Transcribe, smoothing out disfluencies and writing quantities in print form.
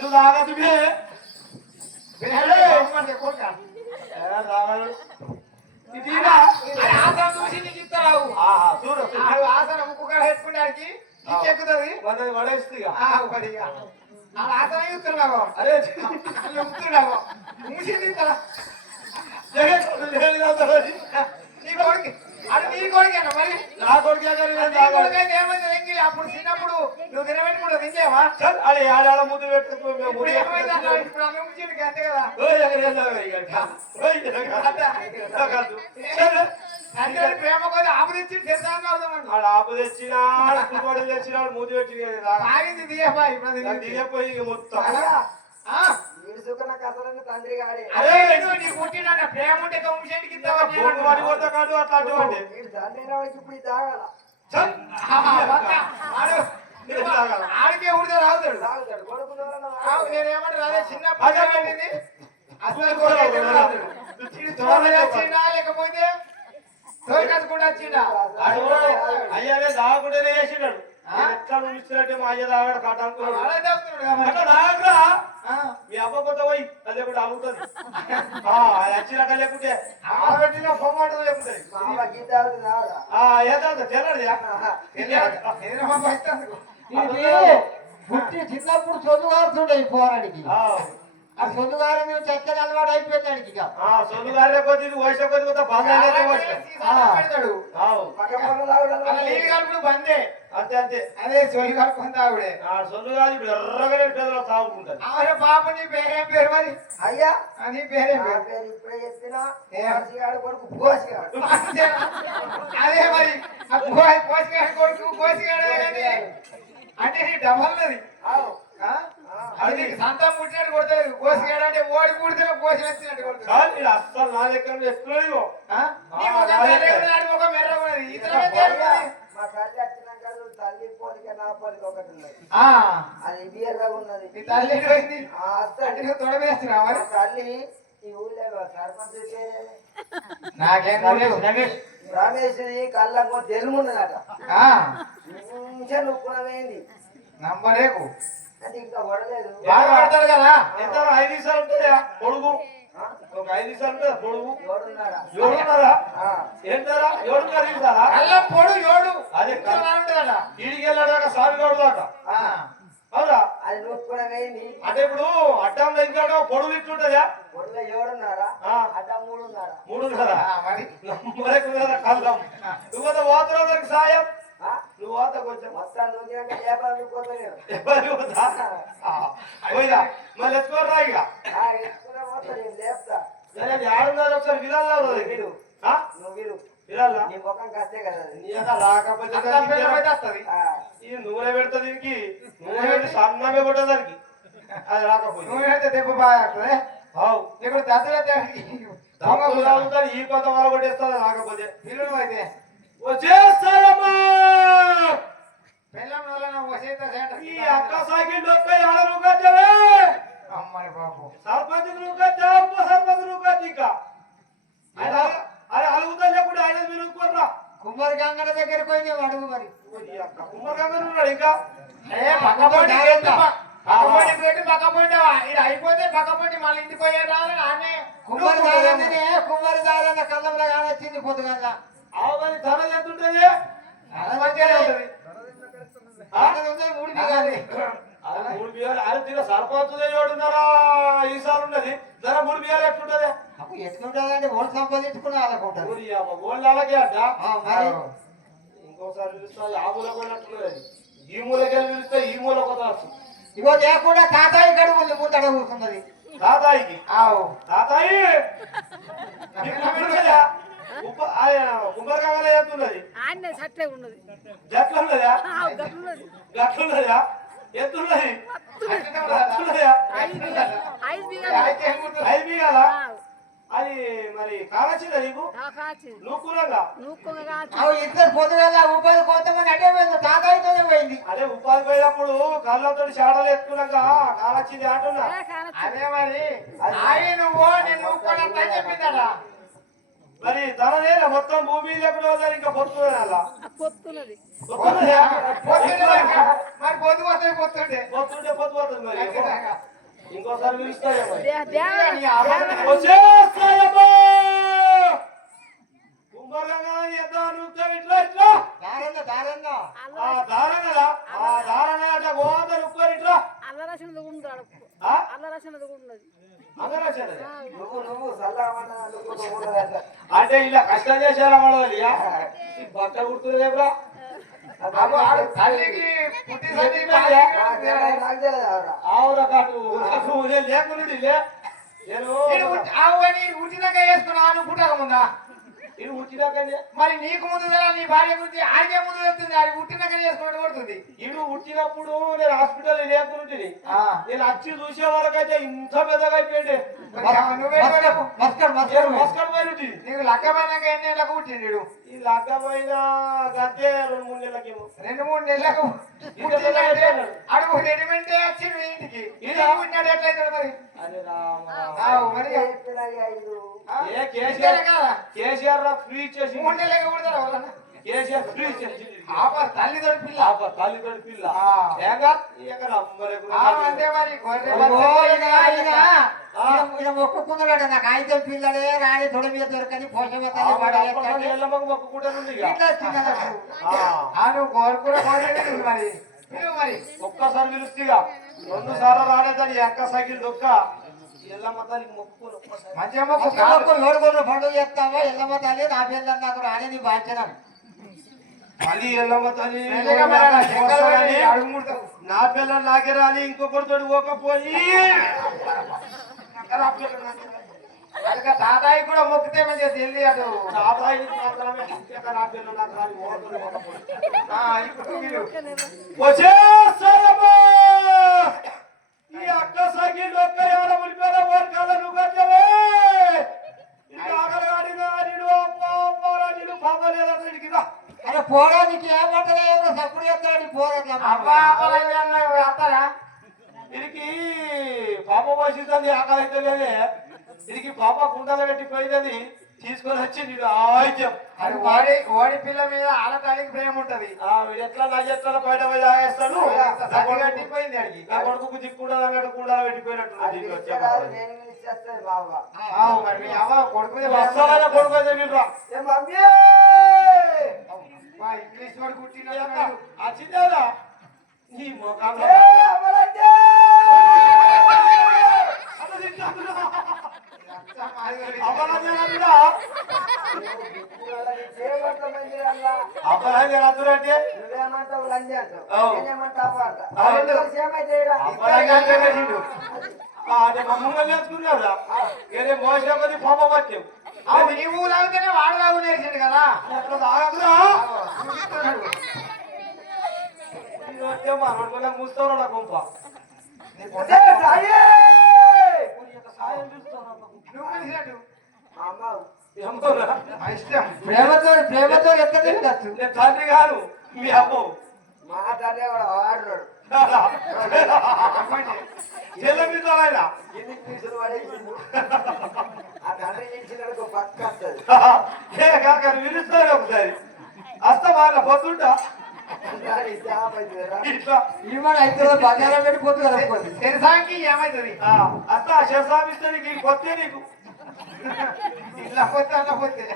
నువ్వు తాగదు చూసి నీకు ఇస్తావు ఆసన ముక్కుగా పెట్టుకున్నానికి ఎక్కుతుంది వడేస్తుందిగా ఆసన ఇస్తున్నావు అరే ఉక్కుతున్నావు మూసింది నీ కొడుకు అది నీ కొడుకేనా మరి నా కొడుకు ఏమైంది వెంగి అప్పుడు చిన్నప్పుడు నువ్వు తినబెట్టుకుంటా తింటావా అదే ఆడాడ ముద్దు పెట్టుకుని ఇప్పుడు ఏమైంది ఇప్పుడు అమ్మ ఉంచింది అంతే కదా అంటే ప్రేమ కొద్ది ఆపు తెచ్చి తెచ్చాను ఆపు తెచ్చినా తెచ్చినాడు మూతి పెట్టి ఆగింది దియబాయి దిగపోయి మొత్తం తండ్రి గాడే నీ పుట్టిన ప్రేమ ఉంటే కౌంషన్కి కాదు అట్లాంటి ఆడికే ఉడితే రావుతాడు నేనేమంటారు అదే చిన్న పడింది అసలు వచ్చిందా లేకపోతే తోడుకట్టుకుంటూ వచ్చిందా అయ్యానే దాగుకుంటేనే వేసినాడు ఎట్లా చూసినట్టే మా అయ్య తాగాడు కట్టానుకున్నాడు మీ అబ్బ కొత్త పోయి అదే కూడా అమ్ముతుంది వచ్చినాక లేకుంటే ఆడబెట్టిన పొమ్మాట లేకుంటే పుట్టి చిన్నప్పుడు చదువుగారుతుండే ఈ పోరాడికి ఆ సొందుగారు మేము చక్కని అలవాటు అయిపోయింది అడిగి సొందుగారే కొద్ది వయసు కొద్ది బందే అంతే అంతే అదే సొలి కలుపుకుంది ఆవిడే సొందుగారు ఇప్పుడు ఎర్రగానే పేదలు తాగుకుంటారు ఆవిడ పాప నీ పేరేం పేరు మరి అయ్యా నీ పేరేం పేరు ఇప్పుడే చెప్పినా కొడుకు అదే మరి పోసిగాడు కొడుకు పోసిగాడే కానీ అంటే నీ డబ్బున్నది అది సంతం పుట్టినట్టు కొడతాడు కోసిగాడు అంటే ఓడి కూడితే కోసి వచ్చినట్టు కొడతాడు అస్సలు నా దగ్గర ఎత్తులేదు ఒక మెర్ర ఉన్నది మా తల్లి వచ్చినాక తల్లి పోలిక నా పోలిక ఒకటి ఉన్నది అది బియ్యగా ఉన్నది తల్లి తొడవేస్తున్నా తల్లి ఈ ఊళ్ళో సర్పంచ్ నాకేం రమేష్ రమేష్ కళ్ళకు తెలుమున్నదట మంచిగా నొప్పునమైంది నంబరేకు అంటే ఇంకా పడలేదు బాగా పడతాడు కదా ఎంత 5 నిమిషాలు ఉంటుందా పొడుగు ఒక 5 నిమిషాలు ఉంటుందా పొడుగు ఎవడున్నారా ఏంటారా 7 నిమిషాలా అల్లం పొడు 7 అదే ఈడికి వెళ్ళాక సామి గౌడు దాకా అవునా అది నొప్పునమైంది అంటే ఇప్పుడు అడ్డంలో ఇంకా పొడుగు ఇట్లుంటుందా పొడుగు ఎవడున్నారా అడ్డం 3:30 మరి కళ్ళం నువ్వు వాతరానికి సాయం నువ్వు వాత కొంచెం మొత్తం పోయినా మళ్ళీ ఎత్తుకోరా ఇక లేపుతా సరే ఆడున్నారు ఒకసారి విరాలా నువ్వు విరాలా నీ ముఖం కష్టే కదా రాకపోతే ఈ నూనె పెడతా దీనికి నూనె పెట్టి సన్నమే కొట్టా దానికి అది రాకపోతే నూనె అయితే దెబ్బ బాగా అవుతుంది ఇక్కడ దసరా ఈ కొత్త వల్ల కొట్టేస్తా రాకపోతే పిల్లలు అయితే వచ్చేస్తారమ్మా పెళ్ళం వసేత ఈ అక్క సాగిల్ ఆడరుగచ్చవే అమ్మని బాబు సర్పంచ్ రూగచ్చా ఉప సర్పంచ్ రూగచ్చిక అరే అలుగుతా లేకుండా ఆయన మీరు కొర్రా కుమ్మరి గంగన దగ్గరికి పోయింది అడుగు మరి కుమ్మరి గంగన ఉన్నాడు ఇంకా పక్కపోయినావా ఇది అయిపోతే పక్కపోయి మళ్ళీ ఇంటికి పోయారు ఆమె కుమ్మరి దారన్న కళ్ళంలో కానొచ్చింది పొద్దుగల్లా అవన్నీ ధరలు ఎంత ఉంటుంది మూడు బియ్యాలు అరే తిన సర్పంచ్ ఏడున్నారా ఈసారి ఉన్నది ధర 3 బియ్యాలు ఎట్లుంటది ఎట్లుంటదండి ఓళ్ళు సంపాదించుకుని అలాకుంటారు ఓళ్ళు అలాగే అట్ట ఇంకోసారి పిలుస్తా ఆ మూల పోయినట్టున్నది ఈ మూలకెళ్ళి పిలిస్తే ఈ మూల కొత్త ఇగో లేకుండా తాతాయి గడువు ఉంది ముందడ కూర్చున్నది తాతాయికి తాతాయి కుమ్మరికాయ ఎత్తున్నది గట్లున్నదా గట్లున్నదా ఎత్తున్నది 5 బియ్యాలా అది మరి కావచ్చిందా నీకు నూకురంగా ఇద్దరు పొద్దుగల ఉపాధి కొంతమంది అటే పోయింది తాతాయితోనే పోయింది అదే ఉపాధి పోయినప్పుడు కళ్ళతో షాడలు ఎత్తుకున్నాక కావచ్చింది అంటున్నా అదే మరి నువ్వు నేను చెప్పిందట మరి ధరనే మొత్తం భూమి లేకుండా ఇంకా పొత్తున్నది అలా మరి పొద్దు వస్తే పొత్తుంటే పొత్తుంటే పొత్తు ఒక్కసారి పిలుస్తాయేమో. నీ ఆపద వచ్చేస్తాయమ్మా. కుంభరంగా ఎంత నృత్యం ఇట్లా ఇట్లా దారన్న దారన్న ఆ దారం కదా ఆ దారం అంటే గోత నృత్యం ఇట్లా అల్లరచనది ఉండదు ఆ? అల్లరచనది ఉన్నది అందరూ వచ్చారు. నువ్వు సల్లామన్నా నువ్వు ఉండదట. అంటే ఇలా కష్టం చేసేలా మనది ఈ బట్ట కుడుతుందేమ్రా అబ్బో, ఆడు తల్లికి పుట్టి తల్లి నాకు తెలియదు ఆవిడ. ఆవుల కాటు లేకుండా నేను ఆవుని ఉట్టినాక వేసుకున్నా నువ్వు పుట్టక ముందా ఇది ఉట్టినాకనే మరి నీకు ముందు తెల నీ భార్య గురించి ఆడికే ముందు వెళ్తుంది అది ఉట్టినాక చేసుకున్నట్టు పడుతుంది ఇడు ఉట్టినప్పుడు నేను హాస్పిటల్ లేకుంటుంది నేను వచ్చి చూసే వరకైతే ఇంత పెద్దగా అయిపోయింది మస్కట్ పోయింది నీకు లగ్గమైనాక ఎన్ని నెలలకు పుట్టిండు ఈ లగ్గమైన గంటే 2-3 నెలలకేమో 2-3 నెలలకు పుట్టిందంటే అడుగు రెడీమెంట్ వచ్చి నువ్వు ఇంటికి ఇది పుట్టినాడు ఎట్లయితాడు మరి అరే రామ ఆవు, మరి చెప్పినయ్యా ఇది. ఏ ఇంతేనా కాదా? కేసీఆర్ ఫ్రీ ఇచ్చేసి 3 నెలలకు పుడతారు వాళ్ళన్నా కేసీఆర్ ఫ్రీ ఇచ్చేసి తల్లిదండ్రుల పిల్ల తల్లిదండ్రుల పిల్ల ఆ. ఏంగా ఇక్కడ అమ్మరే అంతే మరి గొర్రె మొక్కుకున్నాడు నాకు అయితే పిల్లలే రాని తొడ మీద దొరకని మొక్కుకుంటానుంది నువ్వు కోరుకున్న కోరేది మరి పిలువు మరి ఒక్కసారి పిలుస్తీగా 2 సార్లు రాలేదని ఎక్క సైకిల్ దొక్క ఎల్లమ్మ తల్లికి మొక్కుకొని ఒక్కసారి మంచిగా మొక్కు ఏడుగొర్రె పండుగ చేస్తావా ఎల్లమ్మ తల్లి నా పిల్లలు నాకు రాని నీ బాధ్యత మళ్ళీ ఎల్లమ్మ తల్లి మెల్లగా మెల్లగా శంకర్ వెళ్ళి అడుగు ముడతావు. నా పిల్లలు నాకే రాని ఇంకొకరితో పోకపోయి అందుకే తాతాయి కూడా మొక్కితే మంచిగా తెలియదు అటు చాబాయికి మాత్రమే ఇంకా నా పిల్లలు నాకు రాని ఓకరు పోకపోయి ఇప్పుడు మీరు వచ్చేసారమ్మా ఈ అక్క సైకిల్ ఒక్క ఏడ మురిపోయిన ఓర్కాల నువ్వు కట్టవే ఇంకా ఆకలి ఆడినా నిడు అమ్మ అమ్మారా నిడు పాపలేదంటే ఇడికిదా అరే పోవడానికి ఏమంటారా ఎవరో సప్పుడు చేస్తాడు పోరా అబ్బా వస్తారా ఇడికి పాప పోషిస్తుంది ఆకలి అయితే లేదే ఇడికి పాప కుండలు పెట్టిపోయింది తీసుకొని వచ్చి నీడు ఆయుధ్యం అది ఓడి పిల్ల మీద ఆడటానికి ప్రేమ ఉంటది వీడు ఎట్లా నా ఎట్లా బయట పోయి తాగేస్తాడు కట్టిపోయింది అడిగి నా కొడుకు దిక్కుండా అన్నాడు కుండలు పెట్టిపోయినట్టు అది ఇచ్చేదారు నేను ఇచ్చేస్తాను బాబా. మరి మీ అమ్మ కొడుకు మీద వస్తారా కొడుకు అయితే వీళ్ళు ఏ మమ్మీ! మా ఇంగ్లీష్ వాడు కుట్టిన వచ్చిందా నీ మొఖాలు ఏ అమలంటే! చేయబడతామండి అన్నా. అపరాధి నువ్వేమంటావు లంజ అంటావు. అవు. నేనేమంటావు అంట. అవును. కలిసి ఏమైతేరా? మమ్మల్ని నేర్చుకున్నావురా ఏదే మోసపతి పాప పట్టావు అవు నీవు తాగితేనే వాడు తాగు నేర్చింది కదా అట్లా తాగకురా మనకుండా మూస్తావు నా కొంప అదే సాయే! సాయం చూస్తావు నువ్వు పిలిచినట్టు మా అమ్మ ఏమోరా మా ఇష్టం ప్రేమతో ఎక్కడ తిరగచ్చు నేను తండ్రి గాను మీ అమ్మ మా తండ్రి కూడా వాడున్నాడు. చెల్ల మీద ఆయన ఎన్ని పీసులు పడేసిండు. ఆ తండ్రి ఇచ్చినకు పక్క వస్తుంది. ఏ కాక విరుస్తాను ఒకసారి వస్తా వాళ్ళ పొద్దుంటా ఇట్లా ఈమె అయితే బజారా పెట్టిపోతుంది కదా తెరసాకి ఏమైతుంది వస్తా శశామిస్తే నీకు కొత్త నీకు ఇలా పోతే అలా పోతే